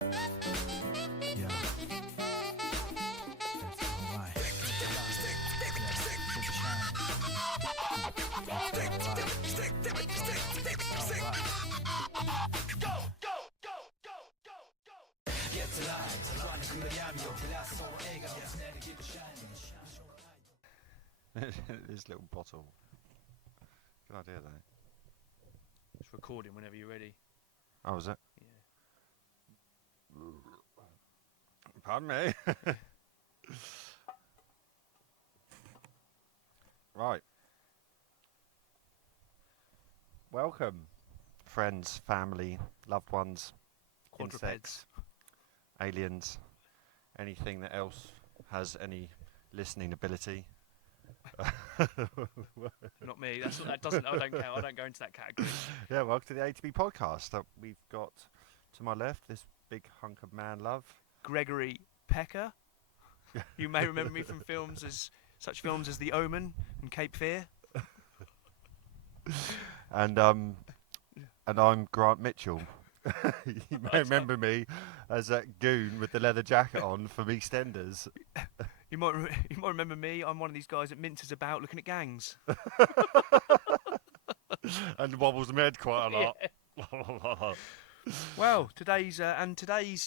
Yeah. That's alright. This little bottle. Good idea, though. It's recording whenever you're ready. Oh, is it? Yeah. Pardon me. Right. Welcome, friends, family, loved ones, Quadrupeds. insects, aliens, anything that else has any listening ability. Not me. That doesn't. I don't count. I don't go into that category. Yeah, welcome to the ATB podcast. We've got to my left this big hunk of man love. Gregory Pecker. You may remember me from such films as The Omen and Cape Fear. And I'm Grant Mitchell. You may remember me as that goon with the leather jacket on from EastEnders. You might remember me. I'm one of these guys that minces about looking at gangs. And wobbles the head quite a lot. Yeah. Well, today's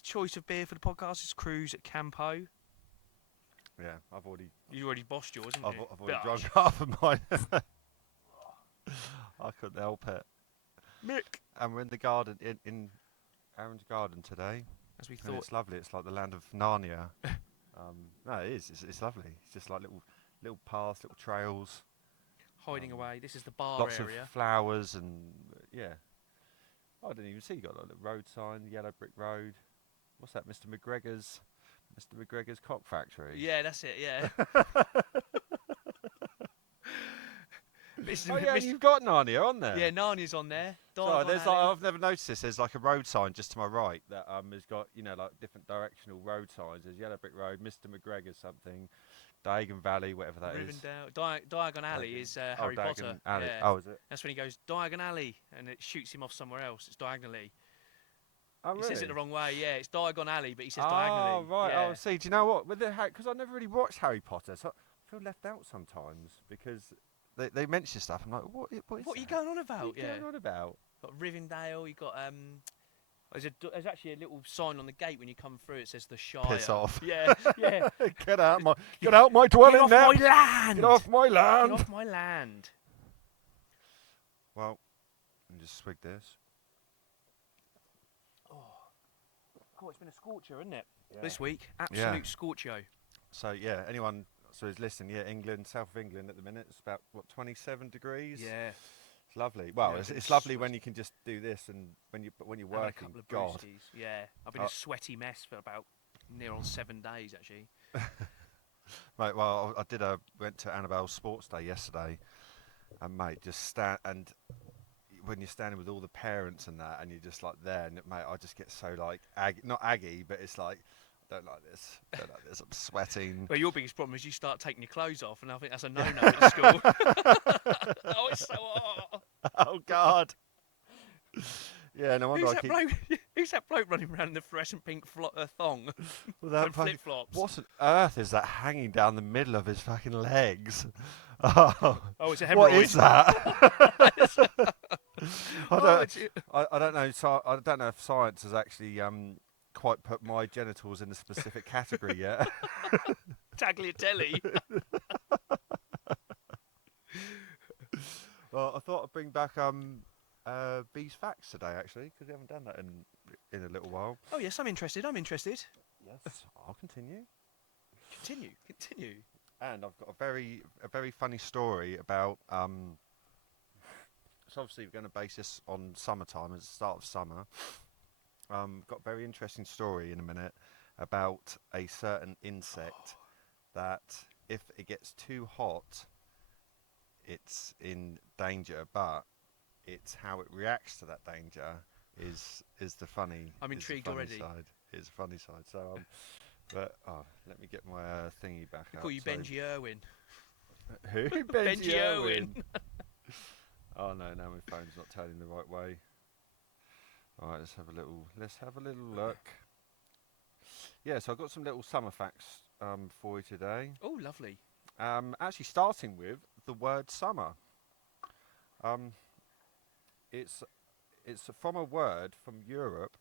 choice of beer for the podcast is Cruise at Campo. Yeah, You already bossed yours, haven't I've you? already drunk half of mine. I couldn't help it. Mick. And we're in the garden in Aaron's garden today. As we And thought. it's lovely. It's like the land of Narnia. No, it is. It's lovely. It's just like little paths, little trails, Hiding away. This is the bar lots area. of flowers, and yeah. I didn't even see you got like the road sign, yellow brick road. What's that, Mr. McGregor's Cock Factory? Yeah, that's it. Yeah. Oh yeah, and you've got Narnia on there. Yeah, Narnia's on there. So there's like, Alley. I've never noticed this. There's like a road sign just to my right that has got like different directional road signs. There's Yellow Brick Road, Mr. McGregor's something, Diagon Valley, whatever that is. Rivendell. Diagon Alley is Harry Diagon Potter. Alley. Yeah. Oh, is it? That's when he goes Diagon Alley and it shoots him off somewhere else. It's diagonally. Oh, He really? says it the wrong way. Yeah, it's Diagon Alley, but he says Oh, diagonally. right. Yeah. Oh, see, do you know what? With because I never really watched Harry Potter, so I feel left out sometimes because they mention stuff. I'm like, what is What are you that? going on about? What are you going on about? Got Rivendell. You got There's actually a little sign on the gate when you come through. It says the Shire. Piss off. Yeah, yeah. Get out my dwelling Get off now. my land. Get off my land. Get off my land. Well, let me just swig this. Oh, it's been a scorcher, isn't it? Yeah. This week, absolute scorcho. So yeah, anyone who's listening, yeah, England, south of England at the minute, it's about 27 degrees. Yeah. It's lovely. Well, Yeah, it's lovely when you can just do this, and when you're Had a working. couple of God, brewskis. Yeah, I've been a sweaty mess for about near on 7 days actually. mate. Well, I went to Annabelle's Sports Day yesterday, and mate, just stand and when you're standing with all the parents and that, and you're just like there, and mate, I just get so like not aggy, but it's like. Don't like this. I'm sweating. Well, your biggest problem is you start taking your clothes off, and I think that's a no-no at school. Oh, it's so hot. Oh God. Yeah, no wonder Who's that bloke running around in the fluorescent pink thong Well, and flip-flops? What on earth is that hanging down the middle of his fucking legs? Oh, it's a hemorrhoid. what is that? I don't know. So I don't know if science has actually quite put my genitals in a specific category yet. Tagliatelle. Well, I thought I'd bring back Bees Facts today, actually, because we haven't done that in a little while. Oh yes, I'm interested. Yes, I'll continue. Continue. And I've got a very funny story about. So obviously we're going to base this on summertime, at the start of summer. Got a very interesting story in a minute about a certain insect that if it gets too hot, it's in danger, but it's how it reacts to that danger is the funny. I'm intrigued already. Side. It's a funny side. So, but let me get my thingy back I out. call you Benji Irwin. Who? Benji Irwin. Oh no, my phone's not turning the right way. All right, let's have a little look. Yeah, so I've got some little summer facts for you today. Oh, lovely. Actually, starting with the word summer. Um, it's it's from a word from Europe.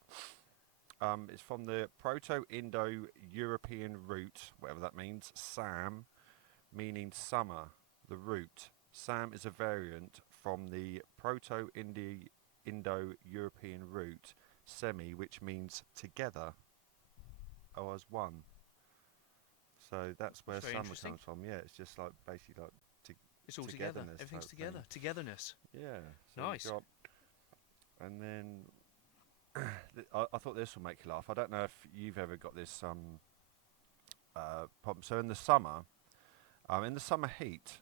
It's from the Proto-Indo-European root, whatever that means, Sam, meaning summer. The root Sam is a variant from the Proto-Indo-European root semi, which means together or as one. So that's It's where very summer interesting. comes from. Yeah, it's just like basically like to- It's all together. togetherness Everything's type thing. together. Togetherness. Yeah. So you Nice. got, and then I thought this will make you laugh. I don't know if you've ever got this problem. So in the summer heat,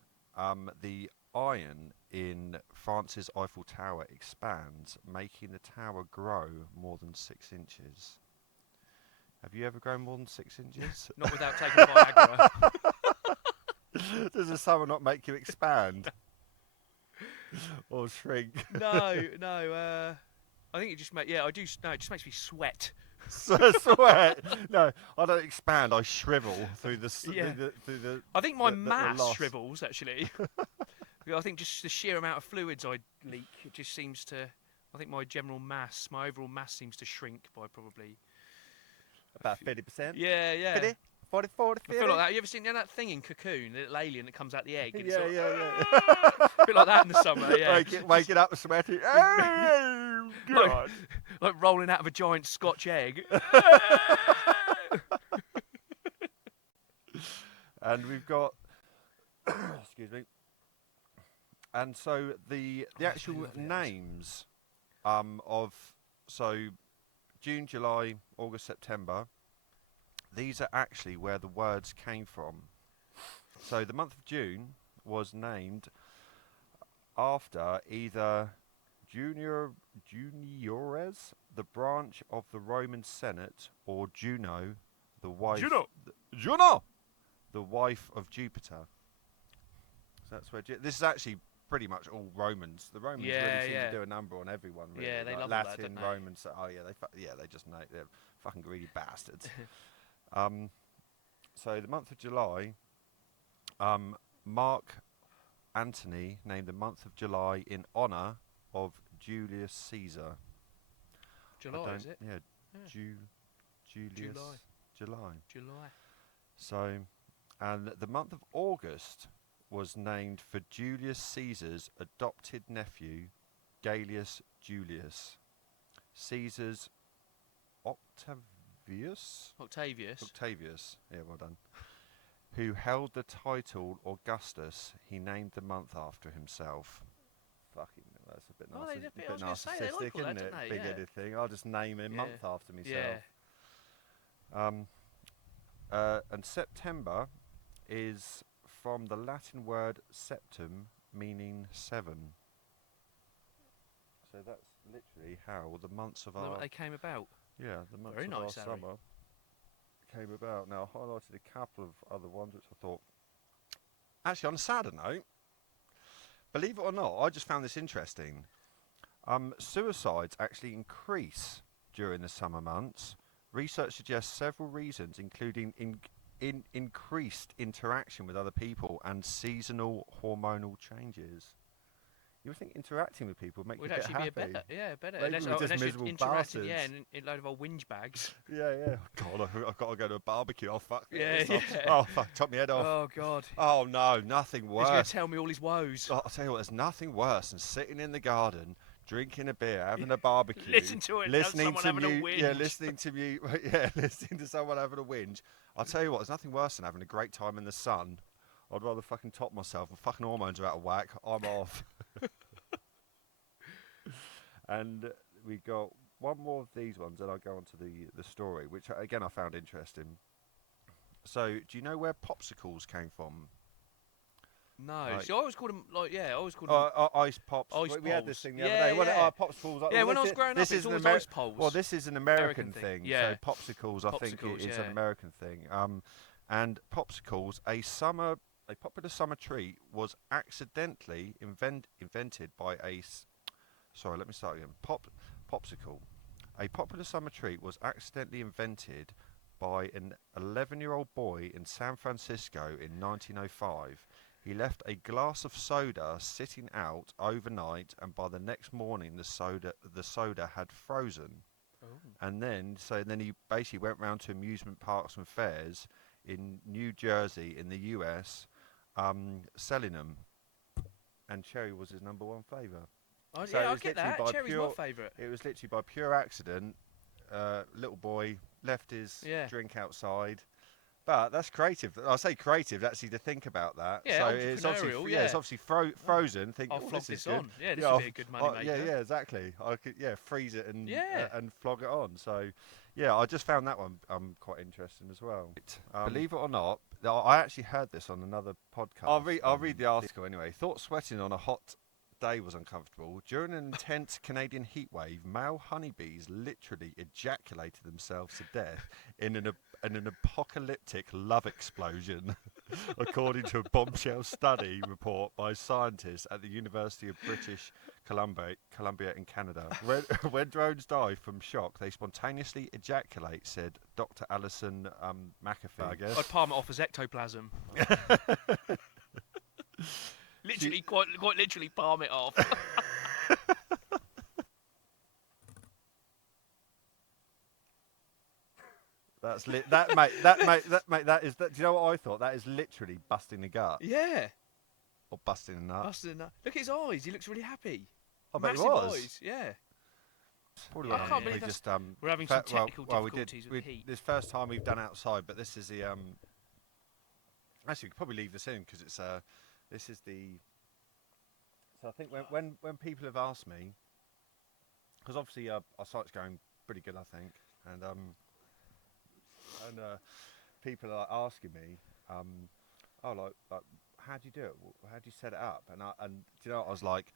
the iron in France's Eiffel Tower expands, making the tower grow more than 6 inches. Have you ever grown more than 6 inches? Not without taking Viagra. Does the summer not make you expand or shrink? No, no. I think it just makes. Yeah, I do. No, it just makes me sweat. Sweat. No, I don't expand. I shrivel through Yeah. through I think my the mass loss. shrivels actually. I think just the sheer amount of fluids I leak, it just seems to. I think my general mass, my overall mass, seems to shrink by probably. About 50%. Yeah, yeah. 50, 40, 40, I 50. feel like that. You ever seen that thing in Cocoon, the little alien that comes out the egg? And it's Yeah, sort of, yeah, I feel like that in the summer. Yeah. wake it up sweaty. Oh, like, God. like rolling out of a giant Scotch egg. And we've got, excuse me. And so the Oh, it's very actual lovely, that is. names of so June, July, August, September. These are actually where the words came from. So the month of June was named after either Juniores, the branch of the Roman Senate, or Juno, the wife. Juno. Juno, the wife of Jupiter. So that's where this is actually pretty much all Romans. The Romans Yeah, really seem yeah. to do a number on everyone. Really. Yeah, they like love all that, Latin, don't they? Romans. Oh yeah, they just know they're fucking greedy bastards. um, so the month of July, Mark Antony named the month of July in honour of Julius Caesar. July, is it? Yeah, Yeah. Julius. July. July. July. So, and the month of August was named for Julius Caesar's adopted nephew, Gaius Julius. Caesar's Octavius? Octavius. Octavius, yeah, well done. Who held the title Augustus, he named the month after himself. Fucking, that's a bit, Oh, narciss- they, bit I was going to say, they narcissistic, like all that, isn't it? don't they? Big-headed thing. I'll just name a Yeah. month after myself. Yeah. And September is from the Latin word septum, meaning seven. So that's literally how the months of our They came about. the months Very of nice, our Harry. summer came about. Now I highlighted a couple of other ones which I thought. Actually, on a sadder note, believe it or not, I just found this interesting. Suicides actually increase during the summer months. Research suggests several reasons, including increased interaction with other people and seasonal hormonal changes. You would think interacting with people would make Would you a bit actually happy. be a better, yeah, better. Maybe we're just Unless you're miserable interacting, yeah, bastards. in a load of old whinge bags. Yeah, yeah. God, I've got to go to a barbecue. Oh, fuck Yeah, this. yeah. Oh, fuck, chop my head off. Oh God. Oh, no, nothing He's going worse. to tell me all his woes. I'll tell you what, there's nothing worse than sitting in the garden, drinking a beer, having a barbecue, Listen to it. listening Someone to having a you, whinge. yeah, listening to you, yeah, listening to someone having a whinge. I'll tell you what, there's nothing worse than having a great time in the sun. I'd rather fucking top myself. My fucking hormones are out of whack. I'm off. And we got one more of these ones, and I'll go on to the story, which again I found interesting. So, do you know where popsicles came from? No, Like- see, I always called them I always called them. Ice pops. Ice we had this poles. thing the other Yeah, day. Well, yeah. popsicles. Yeah, when I was growing up, this it is was an always ice poles. Well, this is an American American thing. thing, yeah. So popsicles, I think, Popsicles, is yeah. an American thing. And popsicles, a popular summer treat, was accidentally invented by sorry, let me start again. Popsicle. A popular summer treat was accidentally invented by an 11-year-old boy in San Francisco in 1905. He left a glass of soda sitting out overnight, and by the next morning, the soda had frozen. Oh. And then he basically went round to amusement parks and fairs in New Jersey in the US, selling them. And cherry was his number one flavour. Oh, So yeah, it I was get literally that. by Cherry's pure- my favourite. It was literally by pure accident. Little boy left his Yeah. drink outside. But that's creative. I say creative actually to think about that. Yeah, so it's obviously entrepreneurial, it's yeah. obviously frozen. Think, I'll oh, flog this is this good. on. Yeah, this Yeah, would be a good money maker. yeah, exactly. I could freeze it and Yeah. and flog it on. So yeah, I just found that one quite interesting as well. Believe it or not, I actually heard this on another podcast. I'll read the article anyway. Thought sweating on a hot day was uncomfortable. During an intense Canadian heat wave, male honeybees literally ejaculated themselves to death in an apocalyptic love explosion, according to a bombshell study report by scientists at the University of British Columbia in Canada. When drones die from shock, they spontaneously ejaculate, said Dr. Alison McAfee. I guess. I'd palm it off as ectoplasm. Literally, quite literally palm it off. That's that is that. Do you know what I thought? That is literally busting the gut Yeah. or busting a nut. Busting a nut. Look at his eyes. He looks really happy. I bet it Massive was. eyes. Yeah. Probably I won't. can't believe We that's- just We're having some technical difficulties with the heat. This first time we've done outside, but this is the Actually, we could probably leave this in because it's this is the. So I think when people have asked me, because obviously our site's going pretty good, I think, and people are asking me, oh, like how do you do it? How do you set it up? And do you know what? I was like,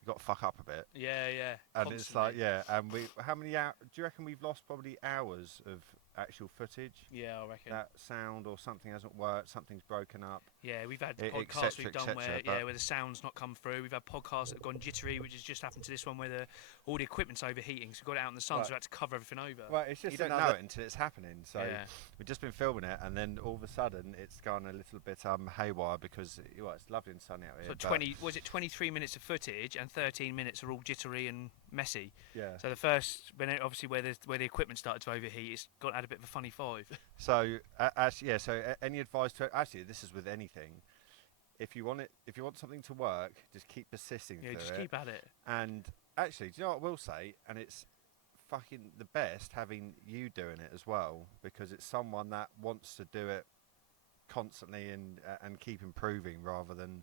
you got to fuck up a bit. Yeah, yeah. And Constantly. it's like, yeah, and how many hours, do you reckon we've lost probably hours of actual footage? Yeah, I reckon. That sound or something hasn't worked, something's broken up. Yeah, we've had et podcasts cetera, we've done et cetera, where the sound's not come through. We've had podcasts that have gone jittery, which has just happened to this one where all the equipment's overheating. So we've got it out in the sun, so we had to cover everything over. Well, it's just You don't don't know know it until it's happening. So Yeah. we've just been filming it, and then all of a sudden it's gone a little bit haywire because it's lovely and sunny out here. So 23 minutes of footage, and 13 minutes are all jittery and messy. Yeah. So the first, obviously where the equipment started to overheat, it's had a bit of a funny 5. So actually, yeah. So any advice to actually, this is with anything. If you want something to work, just keep persisting. Yeah, through just it. keep at it. And actually, do you know what I will say? And it's fucking the best having you doing it as well, because it's someone that wants to do it constantly and keep improving rather than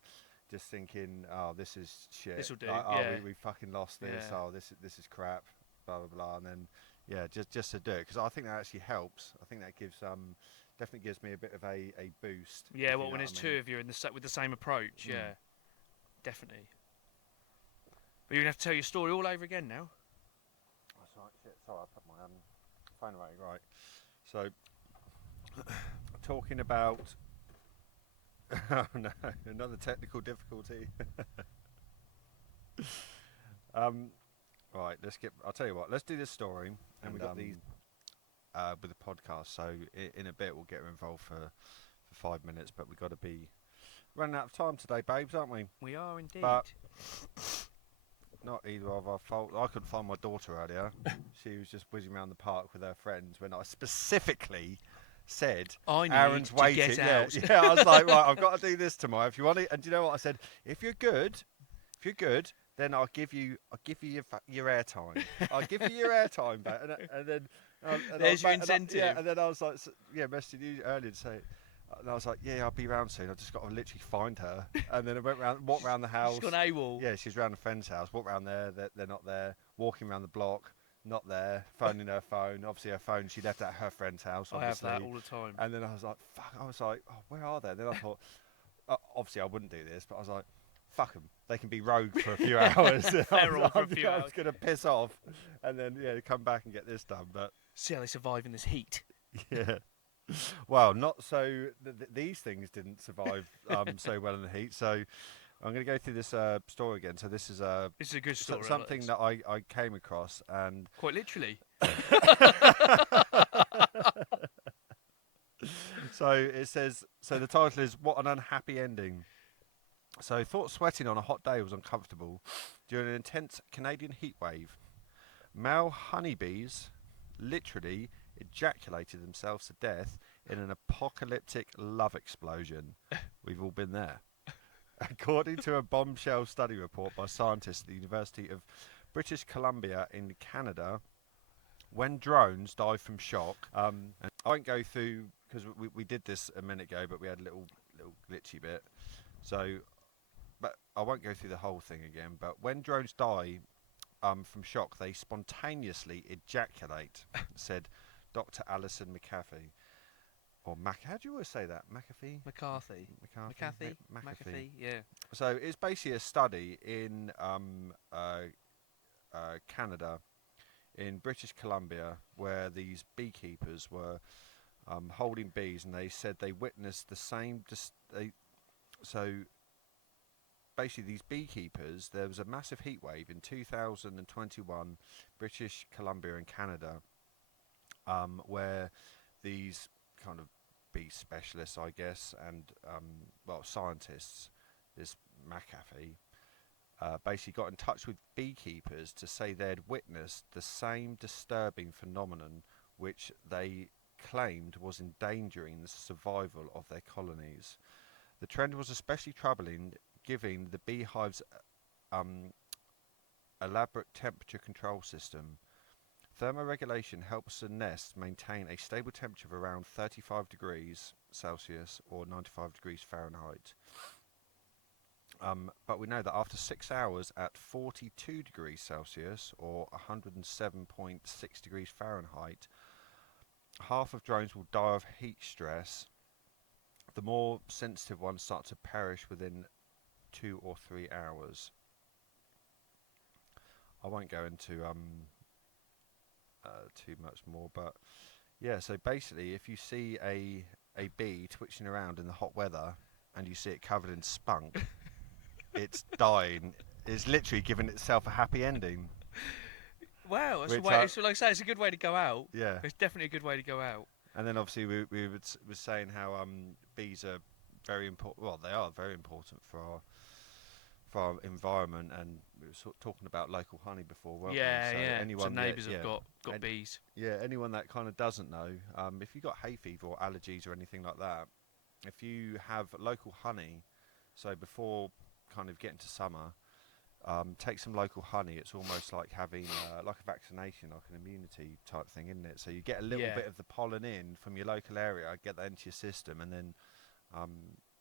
just thinking, oh, this is shit. This'll do, Like, yeah. we fucking lost this. Yeah. Oh, this is crap. Blah blah blah. And then yeah, just to do it, because I think that actually helps. I think that gives definitely gives me a bit of a boost. Yeah, if you well, know when what there's I mean. two of you with the same approach, Mm. yeah, definitely. But you're gonna have to tell your story all over again now. That's right. Shit. Sorry, I put my phone away. Right. So, talking about. Oh no! Another technical difficulty. Right. I'll tell you what. Let's do this story, and we got these with the podcast. So in a bit we'll get her involved for 5 minutes, but we've got to be running out of time today, babes, aren't we? We are indeed. But not either of our fault. I couldn't find my daughter earlier. She was just whizzing around the park with her friends when I specifically said I need Aaron's to waiting. get Yeah, out. yeah. I was like, right, I've got to do this tomorrow. If you want it, and do you know what I said? If you're good, then I'll give you your airtime. I'll give you your airtime back, and then There's your incentive. And then I was like, messaging you earlier to say. And I was like, yeah, I'll be round soon. I've just got to literally find her. And then I walked round the house. She's gone AWOL. Yeah, she's round a friend's house. Walked round there, they're not there. Walking around the block, not there. Phoning her phone. Obviously, her phone she left at her friend's house. Obviously. I have that all the time. And then I was like, fuck. I was like, oh, where are they? And then I thought, obviously, I wouldn't do this, but I was like, fuck them. They can be rogue for a few hours. Feral for a few I hours. was going to piss off, and then come back and get this done. But See how they survive in this heat. yeah. Well, not so. These things didn't survive so well in the heat. So I'm going to go through this story again. So this is This is a good story. I like something this. that I came across, and Quite literally. So it says, so the title is "What an Unhappy Ending." So thought sweating on a hot day was uncomfortable during an intense Canadian heat wave. Male honeybees literally ejaculated themselves to death in an apocalyptic love explosion. We've all been there. According to a bombshell study report by scientists at the University of British Columbia in Canada, when drones die from shock, and I won't go through because we did this a minute ago, but we had a little glitchy bit. So, but I won't go through the whole thing again. But when drones die from shock, they spontaneously ejaculate, said Dr. Alison McAfee. Or how do you always say that? McAfee? McAfee, yeah. So it's basically a study in Canada, in British Columbia, where these beekeepers were holding bees, and they said they witnessed the same. So basically, these beekeepers, there was a massive heat wave in 2021, British Columbia in Canada, where these kind of bee specialists, I guess, and scientists, this McAfee, basically got in touch with beekeepers to say they had witnessed the same disturbing phenomenon which they claimed was endangering the survival of their colonies. The trend was especially troubling given the beehive's elaborate temperature control system. Thermoregulation helps the nest maintain a stable temperature of around 35 degrees Celsius or 95 degrees Fahrenheit. But we know that after 6 hours at 42 degrees Celsius or 107.6 degrees Fahrenheit, half of drones will die of heat stress. The more sensitive ones start to perish within 2 or 3 hours. I won't go into too much more, but yeah, so basically if you see a bee twitching around in the hot weather and you see it covered in spunk, it's dying. It's literally giving itself a happy ending. Wow, that's Which it's like I say, it's a good way to go out. Yeah. It's definitely a good way to go out. And then obviously we were saying how bees are very important. Well, they are very important for our environment, and we were talking about local honey before, weren't we? So Yeah. anyone Some neighbours have got bees. Yeah, anyone that kind of doesn't know, if you've got hay fever or allergies or anything like that, if you have local honey, so before kind of getting to summer, take some local honey. It's almost like having like a vaccination, like an immunity type thing, isn't it? So you get a little bit of the pollen in from your local area, get that into your system, and then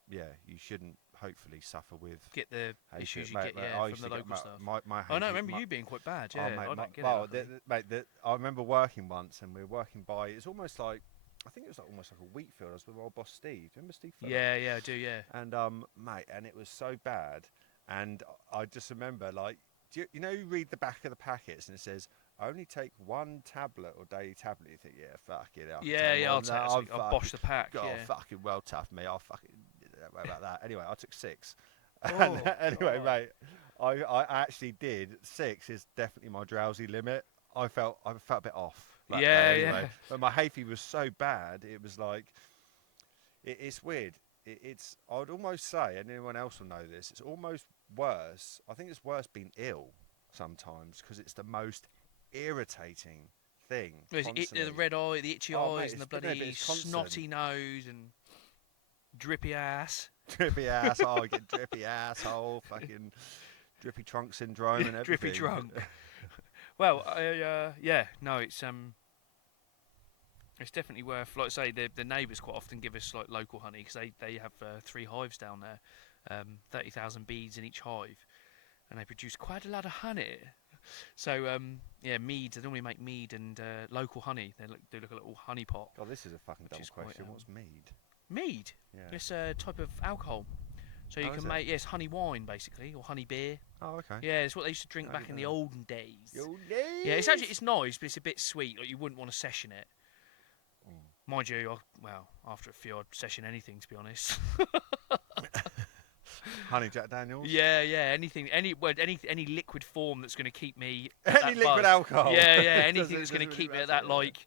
you shouldn't hopefully suffer with the issues you get from the local stuff. I remember you being quite bad. Yeah, I don't get it. I remember working once, and we were working by. It's almost like, I think it was almost like a wheat field. I was with my old boss Steve. Remember Steve? Yeah, I do. Yeah. And mate, and it was so bad. And I just remember, like, you know, you read the back of the packets and it says only take one tablet or daily tablet. You think, yeah, fuck it. I'll bosh the pack. Fucking well tough, me. I'll fucking don't worry about that. Anyway, I took 6. Oh, anyway, mate, I actually did. 6 is definitely my drowsy limit. I felt a bit off. Anyway. But my hay fever was so bad. It was like, it's weird. It's I would almost say, and anyone else will know this, it's almost worse. I think it's worse being ill sometimes because it's the most irritating thing. The red eye, the itchy eyes, and the bloody snotty nose and drippy ass. Drippy ass. Oh, you get drippy asshole. Fucking drippy trunk syndrome and everything. Drippy trunk. Well, it's definitely worth, like I say, the neighbours quite often give us like local honey because they have 3 hives down there, 30,000 bees in each hive, and they produce quite a lot of honey. So mead. They normally make mead and local honey. They do like a little honey pot. God, this is a fucking dumb question. What's mead? Mead. Yeah. It's a type of alcohol. So you can make honey wine basically, or honey beer. Oh, okay. Yeah, it's what they used to drink back in the olden days. The old days. Yeah, it's nice, but it's a bit sweet. Like you wouldn't want to session it. Mind you, after a few, I'd session anything, to be honest. Honey Jack Daniels? Yeah, any liquid form that's going to keep me any liquid alcohol? Yeah, anything that's going to keep me at that, like,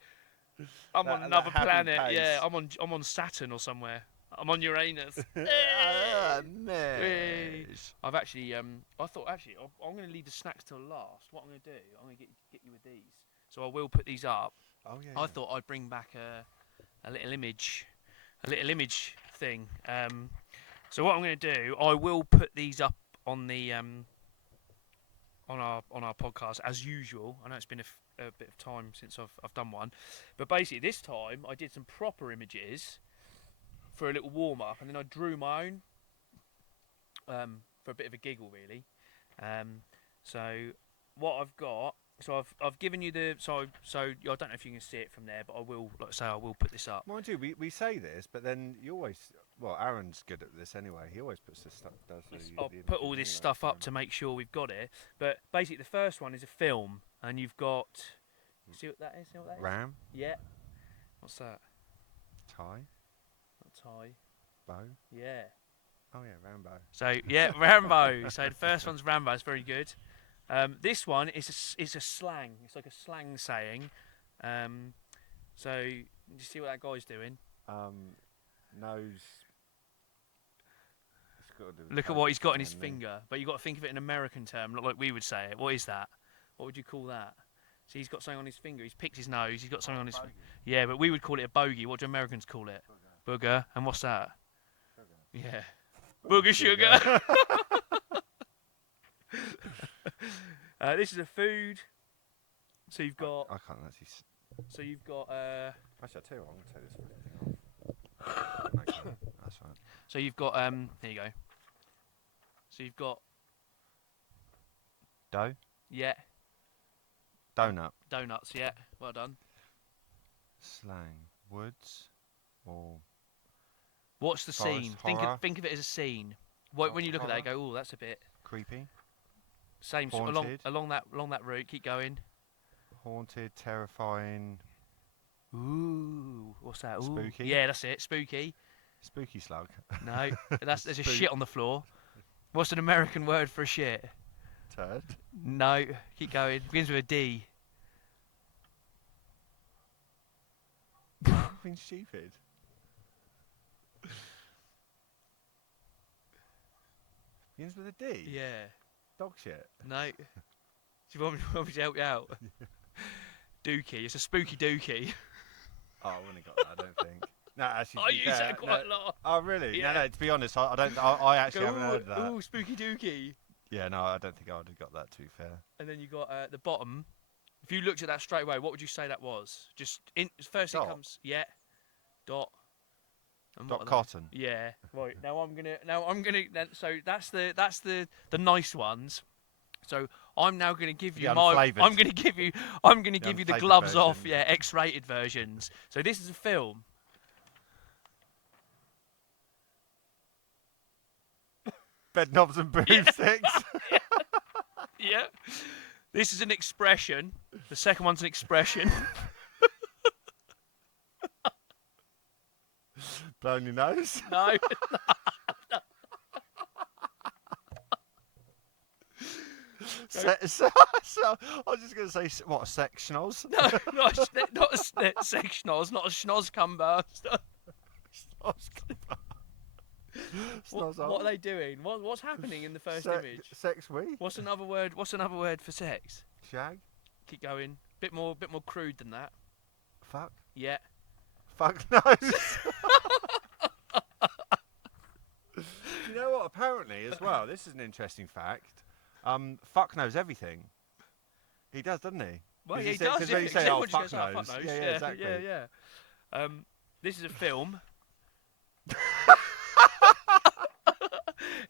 I'm on That another happy planet. pace. Yeah, I'm on Saturn or somewhere. I'm on Uranus. Ah, Hey! nice. I've actually I thought actually I'm going to leave the snacks till last. What I'm going to do, I'm going to get you with these. So I will put these up. Oh yeah. I thought I'd bring back a little image thing. So what I'm going to do, I will put these up on the on our podcast as usual. I know it's been a bit of time since I've done one, but basically this time I did some proper images for a little warm up, and then I drew my own for a bit of a giggle, really. So what I've got, so I've given you the so I don't know if you can see it from there, but I will, like I say, I will put this up. Mind you, we say this, but then you always. Well, Aaron's good at this anyway. He always puts this stuff. Does I'll the put all this images stuff anyway, up to make sure we've got it. But basically, the first one is a film, and you've got. See what that is? See what that is? Ram, Yeah. What's that? tie, Not tie. bow. Yeah. Oh yeah, Rambo. So yeah, Rambo. So the first one's Rambo. It's very good. This one is a slang. It's like a slang saying. So you see what that guy's doing? Nose. It's got to do with Look at coke what or he's got in his something, hasn't finger. But you've got to think of it in American term, not like we would say it. What is that? What would you call that? See, he's got something on his finger. He's picked his nose. He's got something on his. Yeah, but we would call it a bogey. What do Americans call it? Booger. And what's that? Sugar. Yeah. Booger sugar. This is a food. So you've got. I can't actually. So you've got. Actually, I'll tell you what. I'm gonna take this fucking thing off. Okay, that's right. So you've got. Here you go. So you've got. Dough. Yeah. Donut. Donuts. Yeah. Well done. Slang. Woods. Or. What's the Forest, scene? horror. Think of it as a scene. When you look at that, you go, "Oh, that's a bit." Creepy. Same Haunted. along that route. Keep going. Haunted. Terrifying. Ooh, what's that? Ooh. Spooky. Yeah, that's it. Spooky. Spooky slug. No, there's a Spook. shit on the floor. What's an American word for a shit? Turd. No, keep going. Begins with a D. Being stupid. Begins with a D. Yeah. Dog shit. No. Do you want me to help you out? Dookie. It's a spooky dookie. Oh, I wouldn't have got that. I don't think. No, actually. I use that quite a lot. Oh, really? Yeah. No. To be honest, I don't. I actually Go, haven't heard of that. Ooh, spooky dookie. Yeah, no, I don't think I would have got that. To be fair. And then you got the bottom. If you looked at that straight away, what would you say that was? Just first Dot. it comes. Yeah. Dot. And Dot what are cotton. they? Yeah. Right. Now I'm gonna. So that's the nice ones. So I'm now going to give you The my. unflavoured. I'm going to give you the unflavoured gloves version. off. Yeah, X-rated versions. So this is a film. Bed knobs and broomsticks. Yeah. This is an expression. The second one's an expression. Blowing your nose. No. So, I was just going to say, what, sectionals? No, not a sex schnoz, not a schnozcumber. What are they doing? What's happening in the first image? Sex we? What's another word for sex? Shag? Keep going. Bit more crude than that. Fuck? Yeah. Fuck knows. You know what? Apparently, as well, this is an interesting fact. Fuck knows everything. He does, doesn't he? Well, 'Cause he he said- does. 'cause Yeah, when you say, "Oh, everyone fuck goes, "Oh, knows." fuck knows." Yeah, exactly. Yeah. This is a film.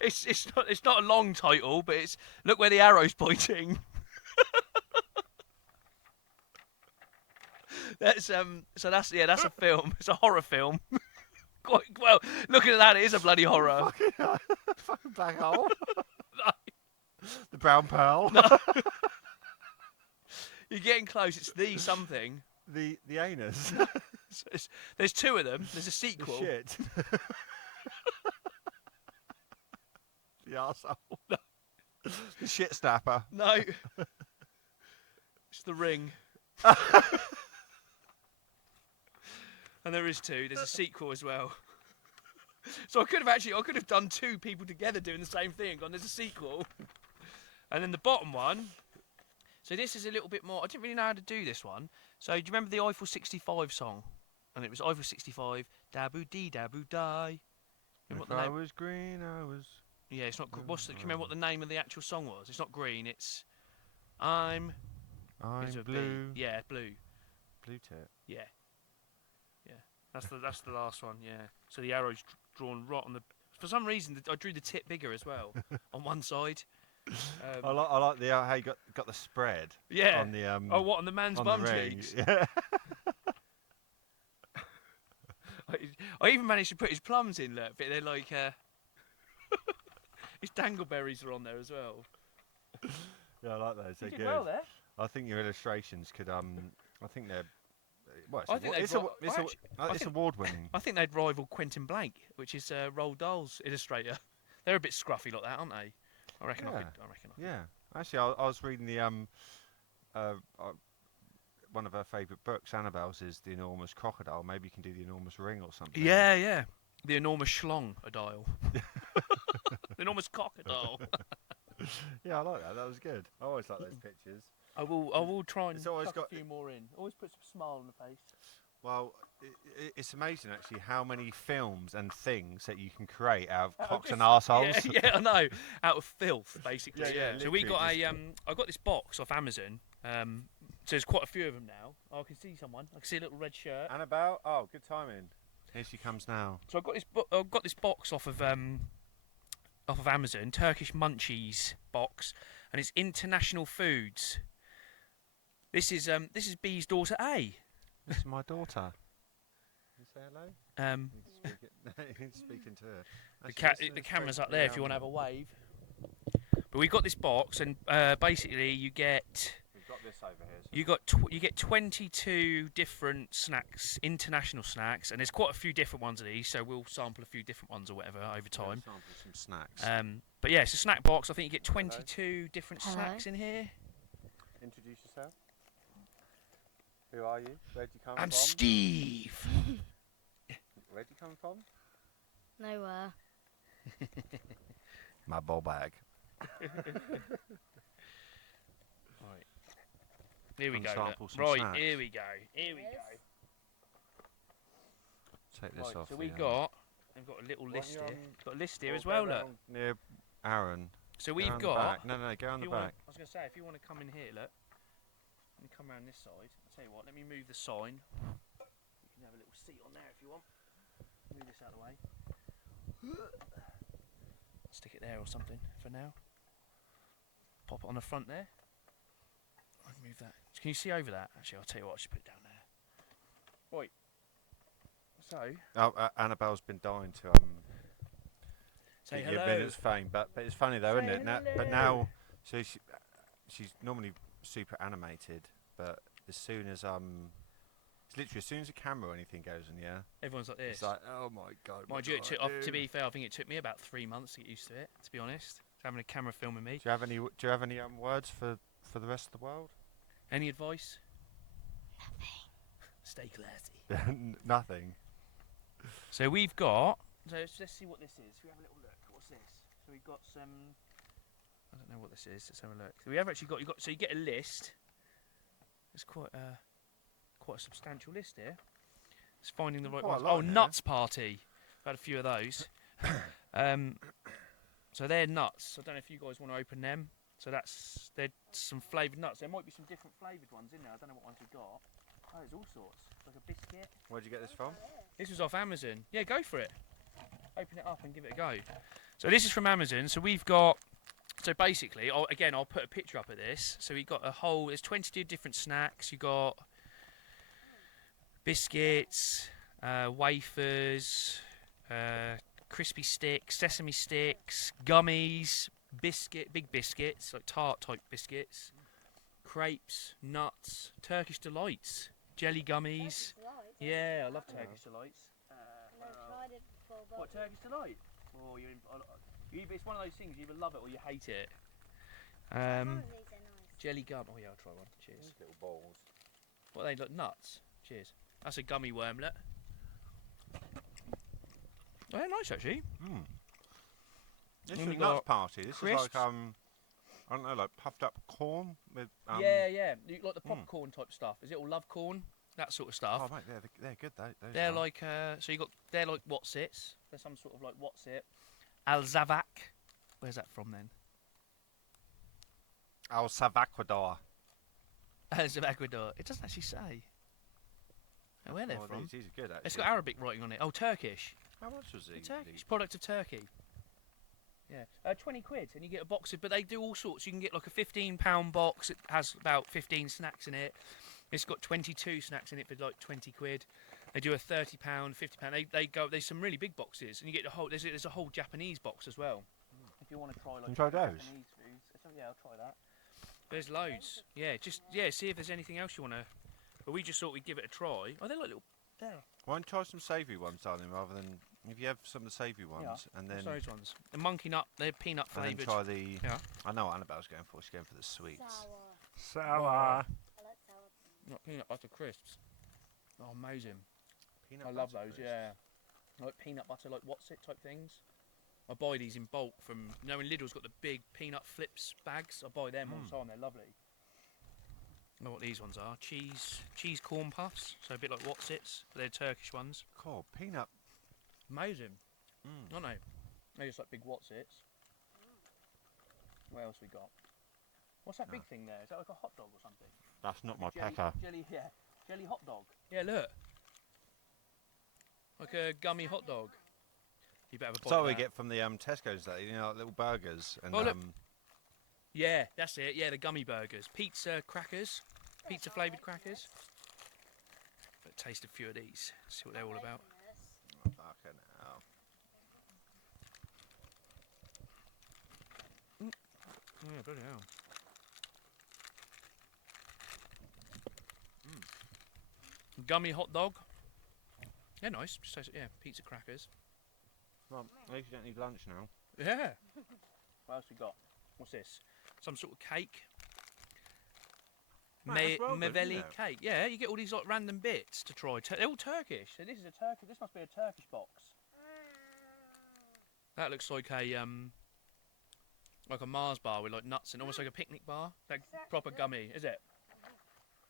It's not a long title, but it's look where the arrow's pointing. That's that's a film. It's a horror film. Quite well. Looking at that, it is a bloody horror. Fucking black hole. No. The brown pearl. No. You're getting close. It's the something. The anus. There's two of them. There's a The sequel. shit. The arsehole. No. The shit snapper. No. It's the ring. And there is two. There's a sequel as well. So I could have done two people together doing the same thing. Gone, there's a sequel. And then the bottom one. So this is a little bit more. I didn't really know how to do this one. So do you remember the Eiffel 65 song? And it was Eiffel 65. Dabu dee dabu die. If I was green, I was. Yeah, it's not. Can you remember what the name of the actual song was? It's not green. It's I'm blue. Yeah, blue. Blue tip. Yeah. That's the last one. Yeah. So the arrow's drawn right on the. For some reason, I drew the tip bigger as well on one side. I like the how you got the spread. Yeah. On the what on the man's bum cheeks? Yeah. I even managed to put his plums in. Look, but they're like his dangleberries are on there as well. Yeah, I like those. They're You did good. well there. I think your illustrations could I think they're. Well, it's award-winning. I think they'd rival Quentin Blake, which is Roald Dahl's illustrator. They're a bit scruffy like that, aren't they? I reckon. Yeah. I reckon. Yeah. Actually, I was reading the one of her favourite books, Annabelle's, is The Enormous Crocodile. Maybe you can do The Enormous Ring or something. Yeah. The enormous schlong a dial. The enormous crocodile. Yeah, I like that. That was good. I always like those pictures. I will try and It's always tuck got- a few more in. Always puts a smile on the face. Well, it's amazing actually how many films and things that you can create out of cocks and arseholes. Yeah, I know. Out of filth, basically. Yeah, So we got literally I got this box off Amazon. So there's quite a few of them now. Oh, I can see someone. I can see a little red shirt. Annabelle, oh, good timing. Here she comes now. So I got this box off of Amazon, Turkish Munchies box, and it's international foods. This is B's daughter A. This is my daughter. Can you say hello? He's speaking to her. The camera's up there if you want to have a wave. But we got this box, and basically you get. We've got this over here. So You get 22 different snacks, international snacks, and there's quite a few different ones of these. So we'll sample a few different ones or whatever over time. Sample some snacks. But yeah, it's a snack box. I think you get 22 different snacks in here. Introduce yourself. Who are you? Where'd you come from? I'm Steve. Where'd you come from? Nowhere. My ball bag. Right. Here we And go. sample some Right, snacks. here we go. Take this Right, off. so here. we've got a little list you here. on- Got a list here Oh, as well, go look. round near Aaron. So Go we've round the got. back. No, go on if the you wanna- back. I was going to say, if you want to come in here, look. Let me come around this side. I'll tell you what, let me move the sign. You can have a little seat on there if you want. Move this out of the way. Stick it there or something for now. Pop it on the front there. I can move that. Can you see over that? Actually, I'll tell you what, I should put it down there. Right. So, Oh, Annabelle's been dying to say give you a hello. minute's fame, but it's funny though, isn't it? But now, so she's normally super animated, but as soon as it's literally as soon as the camera or anything goes in, yeah, Everyone's like this. it's like, oh my god. Mind you, to be fair, I think it took me about 3 months to get used to it. To be honest, having a camera filming me. Do you have any words for the rest of the world? Any advice? Nothing. Stay classy. Nothing. So we've got. So let's see what this is. We have a little look. What's this? So we've got some. I don't know what this is. Let's have a look. So we have actually got. So you get a list. It's quite a substantial list here. It's finding the right Quite a ones. lot Oh, in there. nuts party. I've had a few of those. So they're nuts. I don't know if you guys want to open them. So they're some flavoured nuts. There might be some different flavoured ones in there. I don't know what ones we got. Oh, there's all sorts. Like a biscuit. Where'd you get this from? This was off Amazon. Yeah, go for it. Open it up and give it a go. So this is from Amazon. So we've got. So basically, I'll put a picture up of this. So we've got there's 22 different snacks. You got biscuits, wafers, crispy sticks, sesame sticks, gummies, big biscuits, like tart type biscuits, crepes, nuts, Turkish delights, jelly gummies. Yeah, I love Turkish delights. I've tried it before, but What, Turkish delight? Oh, it's one of those things, you either love it or you hate it. apparently they're nice. Jelly gum. Oh yeah, I'll try one. Cheers. Little balls. What are they look nuts? Cheers. That's a gummy wormlet. Oh, they're nice actually. This Then is we nuts got party. This crisps. is like I don't know, like puffed up corn with yeah. You like the mm. popcorn type stuff. Is it all love corn? That sort of stuff. Oh mate, they're good. Those They're are. like they're like Wotsits. They're some sort of like Wotsit. Alzavac. Where's that from then? El Salvador. Alzavac. It doesn't actually say. Oh, where they're from? These are good actually. It's got Arabic writing on it. Oh, Turkish. How much was these? Turkish product of Turkey. Yeah, 20 quid, and you get a box of. But they do all sorts. You can get like a £15 box. It has about 15 snacks in it. It's got 22 snacks in it for like 20 quid. They do a £30, £50. They go. There's some really big boxes, and you get the whole. There's a whole Japanese box as well. If you want to try like try those? Japanese foods, yeah, I'll try that. There's loads. Yeah, see if there's anything else you want to. But we just thought we'd give it a try. Oh, they're like little. There. Why don't you try some savoury ones, darling, rather than if you have some of the savoury ones and then those ones. The monkey nut. They're peanut and then flavoured. try the. Yeah. I know what Annabelle's going for. She's going for the sweets. Sour. Sour. I like sour. Not peanut butter crisps. Oh, amazing. Peanut I love butter those, crisps. yeah. Like peanut butter, like what's it type things. I buy these in bulk from. You know, when Lidl's got the big peanut flips bags, I buy them all the time. They're lovely. I know what these ones are. Cheese corn puffs. So a bit like Wotsits. They're Turkish ones. Cool. Peanut. Amazing. Aren't they? They're just like big Wotsits. What else we got? What's that big thing there? Is that like a hot dog or something? That's not Like my a pecker. Jelly hot dog. Yeah, look. Like a gummy hot dog. You better have a bite So of we that. get from the Tesco's, that you know, like little burgers and Oh, look. Yeah, that's it. Yeah, the gummy burgers. Pizza crackers. Pizza flavoured crackers. But taste a few of these. See what they're all about. fucking hell. Yeah, bloody hell. Gummy hot dog. Yeah, nice. Just taste, yeah, pizza crackers. Well, at least you don't need lunch now. Yeah. What else we got? What's this? Some sort of cake. Mate, that's well good, Mavelli isn't it? cake. Yeah, you get all these like random bits to try. They're all Turkish. So this is a Turkish. This must be a Turkish box. That looks like a Mars bar with like nuts and almost like a picnic bar. Like proper gummy, is it?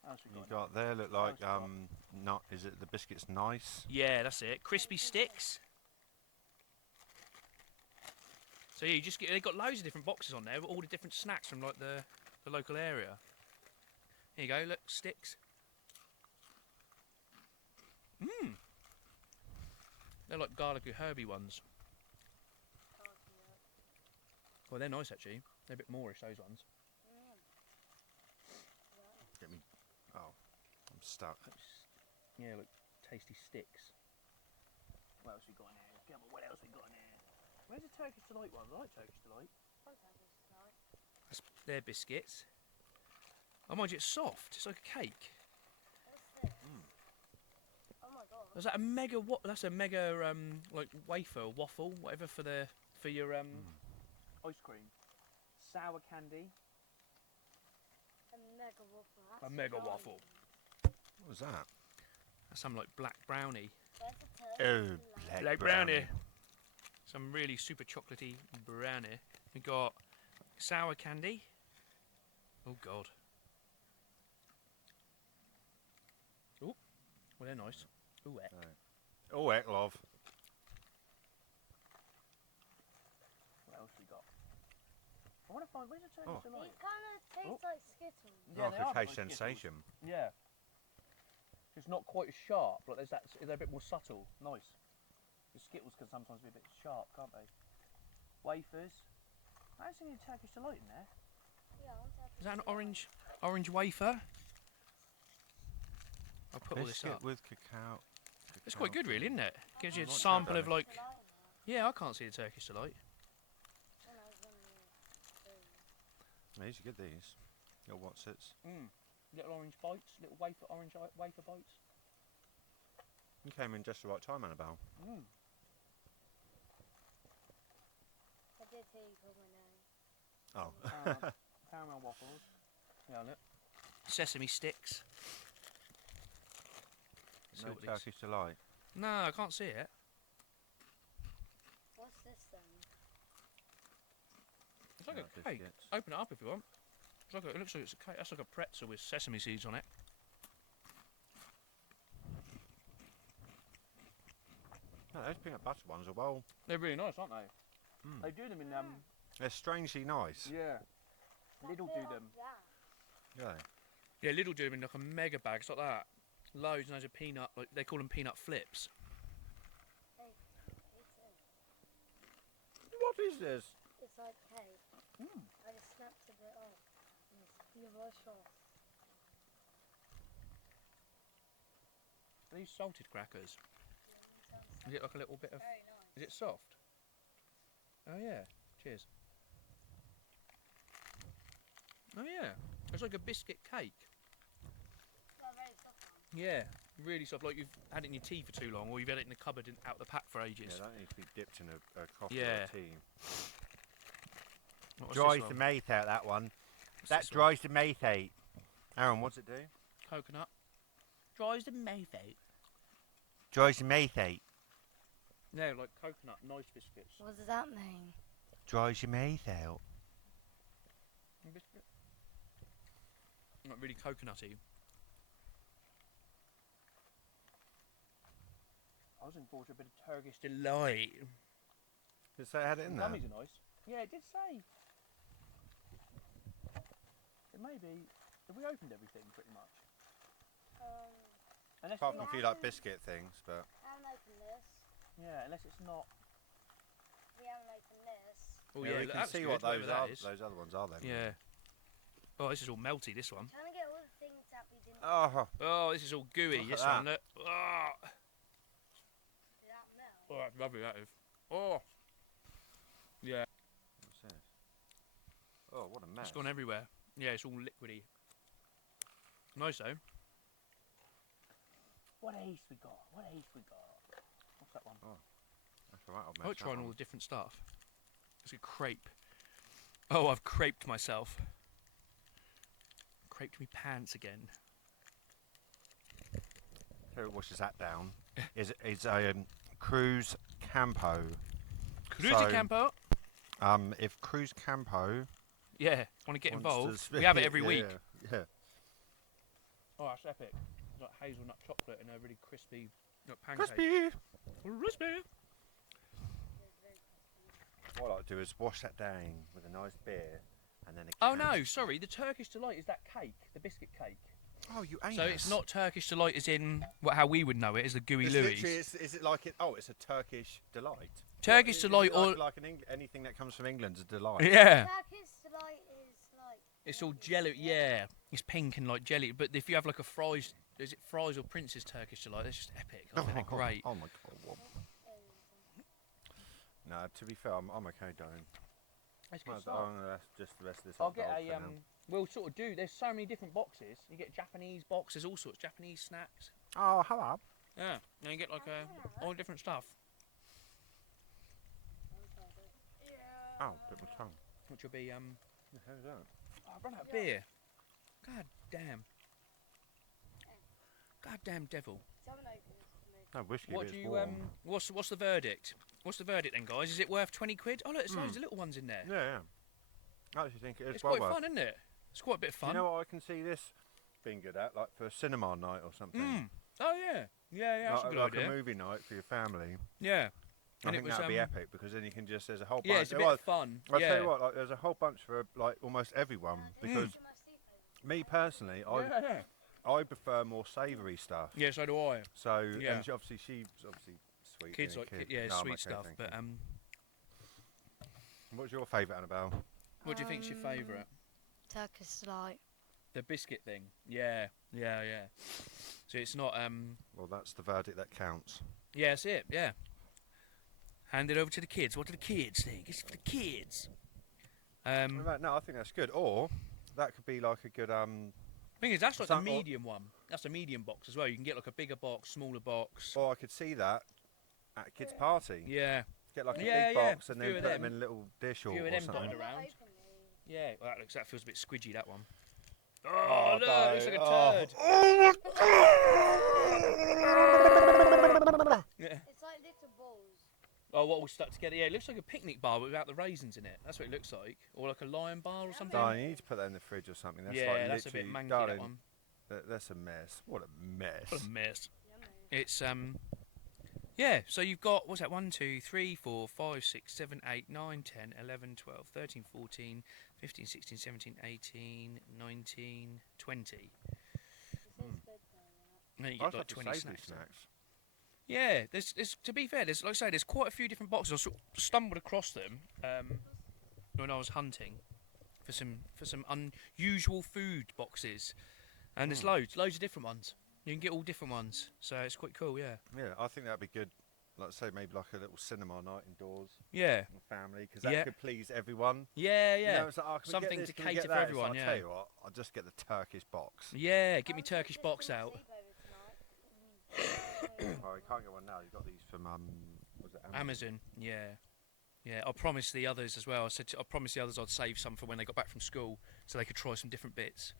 What else we You got? got there look like not is it the biscuits nice? Yeah, that's it. Crispy sticks. So yeah, you just get. They've got loads of different boxes on there, with all the different snacks from like the local area. Here you go. Look, sticks. They're like garlicky herby ones. Well, they're nice actually. They're a bit moreish, those ones. Get me. Oh, I'm stuck. Yeah, look, tasty sticks. What else we got in here? Come on, what else we got in here? Where's the Turkish Delight ones? I like Turkish Delight. That's their biscuits. Oh, mind you, it's soft. It's like a cake. What's this? Oh my god. Is that a mega? What? That's a mega like wafer, or waffle, whatever for your ice cream. Sour candy. A mega waffle. A That's mega giant. waffle. What was that? That's some like black brownie. There's a Oh, Turkish Black brownie. Some really super chocolatey brownie. We got sour candy. Oh god. Oh, well they're nice. Ooh, heck. Oh, heck, love. What else we got? I want to find where's the Turkish Delight? These kind of taste like Skittles. Yeah, Oh, they like are a a bit taste like Skittles. sensation. Yeah. It's not quite as sharp. Like there's that. They're a bit more subtle. Nice. The Skittles can sometimes be a bit sharp, can't they? Wafers. I don't see any Turkish Delight in there. Yeah, I want Turkish Is that an Delight. orange wafer? I'll put all this Biscuit up. with cacao. It's quite good, really, isn't it? Gives you a Not sample bad, of like. Delight in there. Yeah, I can't see the Turkish Delight. When I was in the These are good, these. Little Wotsits. Little orange bites, little orange wafer bites. You came in just the right time, Annabelle. I did hear you call my name. Oh. Caramel waffles. Yeah, look. Sesame sticks. See No what these- Turkish delight. No, I can't see it. It's like Nut a cake. biscuits. Open it up if you want. It looks like it's a cake. That's like a pretzel with sesame seeds on it. No, those peanut butter ones are well. They're really nice, aren't they? Mm. They do them in They're strangely nice. yeah. Lidl do them. Yeah. Yeah, Lidl do them in like a mega bag. It's like that. Loads and loads of peanut. Like they call them peanut flips. What is this? It's like cake. Mm. I just snapped a bit off. And it's delicious. Are these salted crackers? Is it like a little bit of? Very nice. Is it soft? Oh yeah. Cheers. Oh yeah. It's like a biscuit cake. Well, very soft one. Yeah. Really soft. Like you've had it in your tea for too long, or you've had it in the cupboard out the pack for ages. Yeah, that needs to be dipped in a coffee Yeah. or tea. What's Dries this the one? mate out, that one. What's That this one? dries the mate out. Aaron, what's it do? Coconut. Dries the mouth out. Dries the mate out. No, like coconut, nice biscuits. What does that mean? Dries your mate out. Biscuit. Not really coconutty. I was looking forward to a bit of Turkish delight. Did it say it had it in there? Gummies are nice. Yeah, it did say. It may be. Have we opened everything pretty much? Unless Apart it's from not, a few like biscuit things, but I haven't opened this. yeah, unless it's not. We haven't opened this. Oh yeah, we can that's see good, what those whatever that are. is. Those other ones are then. Yeah. Oh, this is all melty. This one. Trying to get all the things that we didn't. Oh, Oh, this is all gooey. Look at This that. one. Look. Oh, Did that melt? oh, that's lovely. That is. Oh. Yeah. what's this? Oh, what a mess. It's gone everywhere. Yeah, it's all liquidy. Nice though. What else we got? What else we got? What's that one? That's all right, I'll I mess like that trying all one. the different stuff. It's a crepe. Oh, I've creped myself. Creped me pants again. Who washes that down? is a Cruise Campo. Cruiser So- Campo. If Cruise Campo Yeah, want to get wants involved? to We have it spit- every yeah, week. Yeah. Oh, that's epic. It's like hazelnut chocolate and a really crispy pancake. Crispy. Crispy. What I like to do is wash that down with a nice beer, and then. Oh no, sorry. The Turkish delight is that cake, the biscuit cake. Oh, you ain't. So it's not Turkish delight as in how we would know it, as the gooey Louis. Is it like it? Oh, it's a Turkish delight. Turkish Is delight it or like anything that comes from England's a delight. yeah, Turkish delight is like. it's all jelly. Yeah, it's pink and like jelly. But if you have like a fries, is it fries or Prince's Turkish delight? That's just epic. I think they're great. Oh my god. What? No, to be fair, I'm okay, darling. That's Might good as stuff. well, that's just the rest of this. I'll hot get dog a for now. We'll sort of do. There's so many different boxes. You get Japanese boxes, all sorts, Japanese snacks. Oh, hello. Yeah, and you get like all different stuff. Oh, bit my tongue. Which will be The hell's that? Oh, I've run out of beer. God damn. God damn devil. Someone open this for me. No whiskey. What but do it's you warm. what's the verdict? What's the verdict then, guys? Is it worth 20 quid? Oh look, there's loads of little ones in there. Yeah, yeah. I actually think it is It's well quite worth. fun, isn't it? It's quite a bit of Do fun. you know what I can see this being good at, like for a cinema night or something? Mm. Oh yeah. Yeah, that's like, a good like idea. a movie night for your family. Yeah. I And it think was that'd be epic because then you can just there's a whole bunch. yeah, it's a bit Well, of fun. I'll yeah. tell you what, like there's a whole bunch for like almost everyone because me personally, Yeah. I prefer more savoury stuff. Yeah, so do I. So Yeah. and she's obviously sweet. Kids being like a kid. yeah, No, I'm sweet okay, stuff. thank But you. What's your favourite, Annabelle? what do you think's your favourite? Turkish delight. The biscuit thing. Yeah. Yeah, yeah. So it's not Well, that's the verdict that counts. yeah, that's it, yeah. Hand it over to the kids. What do the kids think? It's for the kids. No, I think that's good. Or that could be like a good Thing is, that's like the Some- or- medium one. That's a medium box as well. You can get like a bigger box, smaller box. Or I could see that at a kid's party. Yeah. Get like a Yeah, big yeah, box and few then of put them them. in a little dish or, Few of or them something. dotted around. Yeah. Well, that feels a bit squidgy. That one. Oh, Oh, look, no. looks like a Oh. turd. Oh, Yeah. It's like little balls. Oh, what all stuck together? Yeah, it looks like a picnic bar but without the raisins in it. That's what it looks like. Or like a lion bar or something. Darling, you need to put that in the fridge or something. That's Yeah, like that's a bit literally, manky, darling, that one. That's a mess. What a mess. What a mess. Yummy. It's yeah, so you've got, what's that, 1, 2, 3, 4, 5, 6, 7, 8, 9, 10, 11, 12, 13, 14, 15, 16, 17, 18, 19, 20. It says bedtime on it. And then you I get have like to 20 save snacks. these snacks. Yeah, there's to be fair, there's, like I say, there's quite a few different boxes. I sort of stumbled across them when I was hunting for some unusual food boxes, and there's loads of different ones. You can get all different ones, so it's quite cool. Yeah. Yeah, I think that'd be good. Like say maybe like a little cinema night indoors Yeah. with family, because that Yeah. could please everyone. Yeah. You know, it's like, oh, can we get Something this, to can we cater get for that? everyone. It's like, Yeah. I'll tell you what, I'll just get the Turkish box. Yeah. Get me Oh, Turkish there's box been a out. sleepover tonight. Oh, you can't get one now. You got these from was it Amazon. Yeah. Yeah. I promised the others as well. I promised the others I'd save some for when they got back from school, so they could try some different bits.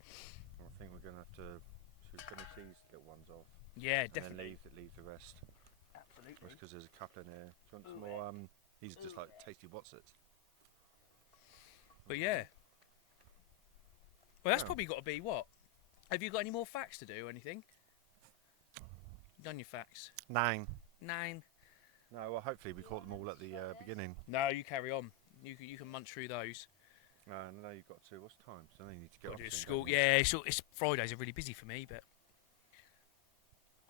I think we're gonna have to finish these little ones off. Yeah, And definitely. then leave the rest. Absolutely. Because there's a couple in here. Do you want some more? These are just like tasty Wotsits. But yeah. Well, that's Yeah. probably got to be what? Have you got any more facts to do or anything? Done your facts. 9. 9. No, well, hopefully we caught them all at the beginning. No, you carry on. You can munch through those. No, you've got to. What's the time? So then you need to get Got off to do soon, school. don't you? Yeah, it's Fridays are really busy for me, but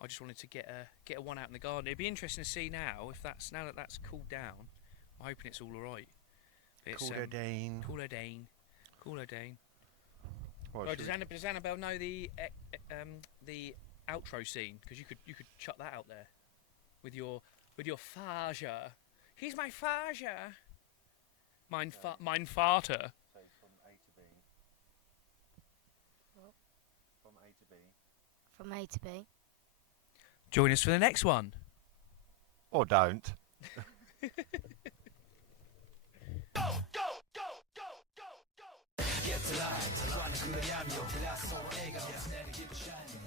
I just wanted to get a one out in the garden. It'd be interesting to see now if that's cooled down. I'm hoping it's all alright. Cooler Dane. Cooler Dane. Cooler Dane. Well, Right, should does Annabelle know the outro scene? Because you could chuck that out there with your farger. He's my farger. Mein Vater. say from A to B. What? From A to B. From A to B. Join us for the next one. Or don't. Get live, chronicle jag, jag klass och äga, snäll, get shiny.